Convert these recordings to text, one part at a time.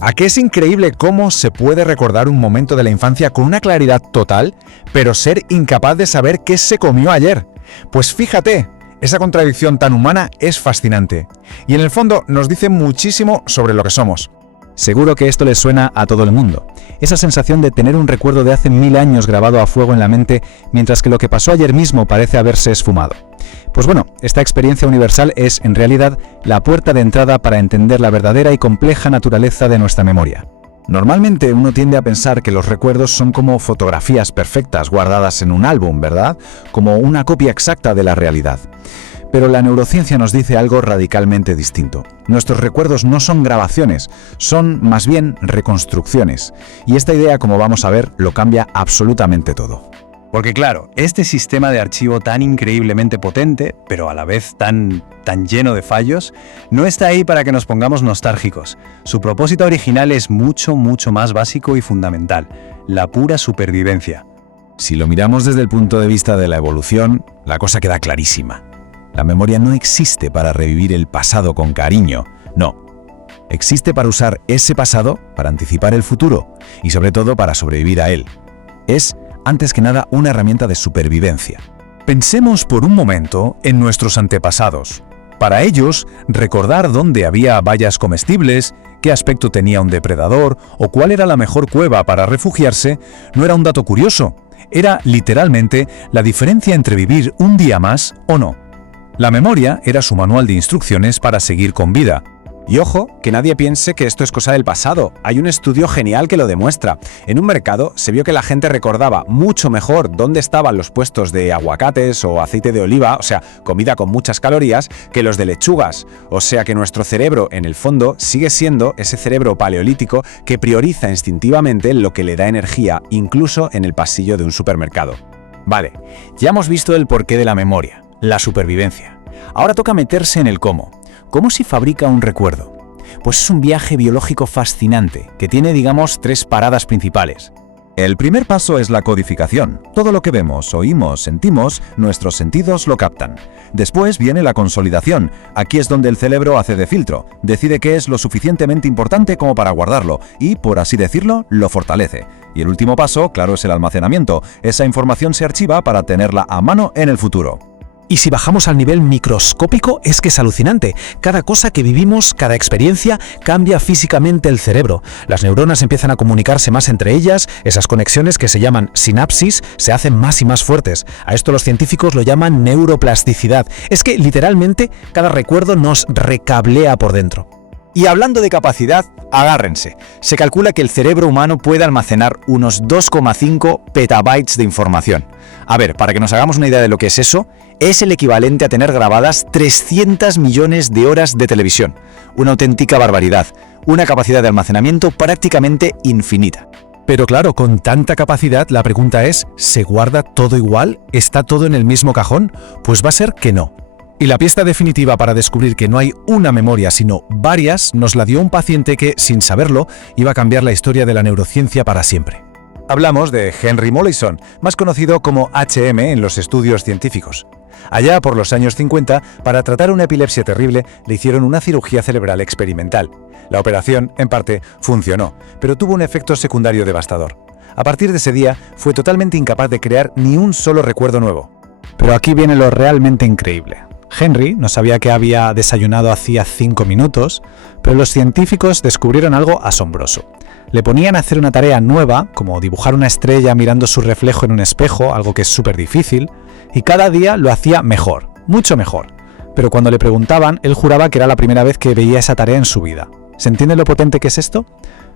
¿A qué es increíble cómo se puede recordar un momento de la infancia con una claridad total, pero ser incapaz de saber qué se comió ayer? Pues fíjate, esa contradicción tan humana es fascinante. Y en el fondo nos dice muchísimo sobre lo que somos. Seguro que esto les suena a todo el mundo. Esa sensación de tener un recuerdo de hace 1000 años grabado a fuego en la mente, mientras que lo que pasó ayer mismo parece haberse esfumado. Pues bueno, esta experiencia universal es, en realidad, la puerta de entrada para entender la verdadera y compleja naturaleza de nuestra memoria. Normalmente uno tiende a pensar que los recuerdos son como fotografías perfectas guardadas en un álbum, ¿verdad? Como una copia exacta de la realidad. Pero la neurociencia nos dice algo radicalmente distinto. Nuestros recuerdos no son grabaciones, son más bien reconstrucciones. Y esta idea, como vamos a ver, lo cambia absolutamente todo. Porque claro, este sistema de archivo tan increíblemente potente, pero a la vez tan lleno de fallos, no está ahí para que nos pongamos nostálgicos. Su propósito original es mucho más básico y fundamental: la pura supervivencia. Si lo miramos desde el punto de vista de la evolución, la cosa queda clarísima. La memoria no existe para revivir el pasado con cariño, no. Existe para usar ese pasado para anticipar el futuro y sobre todo para sobrevivir a él. Es, antes que nada, una herramienta de supervivencia. Pensemos por un momento en nuestros antepasados. Para ellos, recordar dónde había bayas comestibles, qué aspecto tenía un depredador o cuál era la mejor cueva para refugiarse, no era un dato curioso. Era, literalmente, la diferencia entre vivir un día más o no. La memoria era su manual de instrucciones para seguir con vida. Y ojo, que nadie piense que esto es cosa del pasado. Hay un estudio genial que lo demuestra. En un mercado se vio que la gente recordaba mucho mejor dónde estaban los puestos de aguacates o aceite de oliva, o sea, comida con muchas calorías, que los de lechugas. O sea que nuestro cerebro, en el fondo, sigue siendo ese cerebro paleolítico que prioriza instintivamente lo que le da energía, incluso en el pasillo de un supermercado. Vale, ya hemos visto el porqué de la memoria, la supervivencia. Ahora toca meterse en el cómo. ¿Cómo se fabrica un recuerdo? Pues es un viaje biológico fascinante, que tiene, digamos, 3 paradas principales. El primer paso es la codificación. Todo lo que vemos, oímos, sentimos, nuestros sentidos lo captan. Después viene la consolidación. Aquí es donde el cerebro hace de filtro, decide qué es lo suficientemente importante como para guardarlo y, por así decirlo, lo fortalece. Y el último paso, claro, es el almacenamiento. Esa información se archiva para tenerla a mano en el futuro. Y si bajamos al nivel microscópico, es que es alucinante. Cada cosa que vivimos, cada experiencia, cambia físicamente el cerebro. Las neuronas empiezan a comunicarse más entre ellas, esas conexiones que se llaman sinapsis se hacen más y más fuertes. A esto los científicos lo llaman neuroplasticidad. Es que, literalmente, cada recuerdo nos recablea por dentro. Y hablando de capacidad, agárrense. Se calcula que el cerebro humano puede almacenar unos 2,5 petabytes de información. A ver, para que nos hagamos una idea de lo que es eso, es el equivalente a tener grabadas 300 millones de horas de televisión. Una auténtica barbaridad. Una capacidad de almacenamiento prácticamente infinita. Pero claro, con tanta capacidad, la pregunta es, ¿se guarda todo igual? ¿Está todo en el mismo cajón? Pues va a ser que no. Y la pista definitiva para descubrir que no hay una memoria, sino varias, nos la dio un paciente que, sin saberlo, iba a cambiar la historia de la neurociencia para siempre. Hablamos de Henry Molaison, más conocido como HM en los estudios científicos. Allá por los años 50, para tratar una epilepsia terrible, le hicieron una cirugía cerebral experimental. La operación, en parte, funcionó, pero tuvo un efecto secundario devastador. A partir de ese día, fue totalmente incapaz de crear ni un solo recuerdo nuevo. Pero aquí viene lo realmente increíble. Henry no sabía que había desayunado hacía 5 minutos, pero los científicos descubrieron algo asombroso. Le ponían a hacer una tarea nueva, como dibujar una estrella mirando su reflejo en un espejo, algo que es súper difícil, y cada día lo hacía mejor, mucho mejor. Pero cuando le preguntaban, él juraba que era la primera vez que veía esa tarea en su vida. ¿Se entiende lo potente que es esto?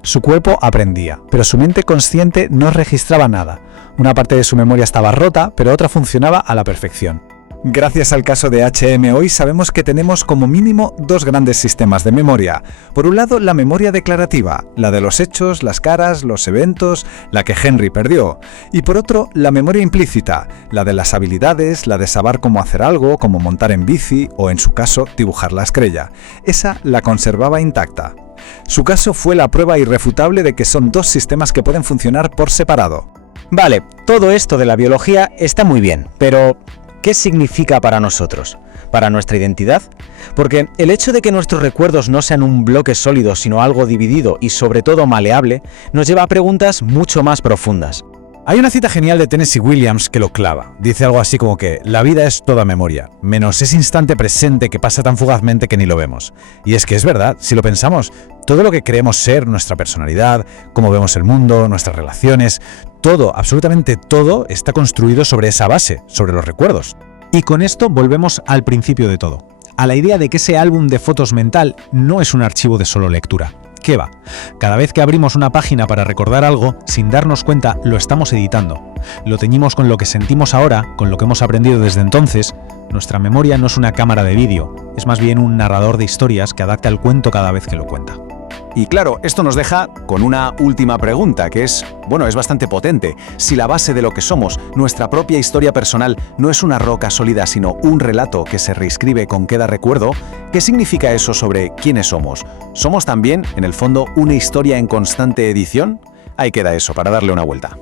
Su cuerpo aprendía, pero su mente consciente no registraba nada. Una parte de su memoria estaba rota, pero otra funcionaba a la perfección. Gracias al caso de HM hoy sabemos que tenemos como mínimo 2 grandes sistemas de memoria. Por un lado, la memoria declarativa, la de los hechos, las caras, los eventos, la que Henry perdió. Y por otro, la memoria implícita, la de las habilidades, la de saber cómo hacer algo, como montar en bici o, en su caso, dibujar la estrella. Esa la conservaba intacta. Su caso fue la prueba irrefutable de que son 2 sistemas que pueden funcionar por separado. Vale, todo esto de la biología está muy bien, pero ¿qué significa para nosotros? ¿Para nuestra identidad? Porque el hecho de que nuestros recuerdos no sean un bloque sólido, sino algo dividido y sobre todo maleable, nos lleva a preguntas mucho más profundas. Hay una cita genial de Tennessee Williams que lo clava. Dice algo así como que la vida es toda memoria, menos ese instante presente que pasa tan fugazmente que ni lo vemos. Y es que es verdad, si lo pensamos, todo lo que creemos ser, nuestra personalidad, cómo vemos el mundo, nuestras relaciones, todo, absolutamente todo, está construido sobre esa base, sobre los recuerdos. Y con esto volvemos al principio de todo, a la idea de que ese álbum de fotos mental no es un archivo de solo lectura. ¿Qué va? Cada vez que abrimos una página para recordar algo, sin darnos cuenta, lo estamos editando. Lo teñimos con lo que sentimos ahora, con lo que hemos aprendido desde entonces. Nuestra memoria no es una cámara de vídeo, es más bien un narrador de historias que adapta el cuento cada vez que lo cuenta. Y claro, esto nos deja con una última pregunta, que es bastante potente. Si la base de lo que somos, nuestra propia historia personal, no es una roca sólida, sino un relato que se reescribe con cada recuerdo, ¿qué significa eso sobre quiénes somos? ¿Somos también, en el fondo, una historia en constante edición? Ahí queda eso, para darle una vuelta.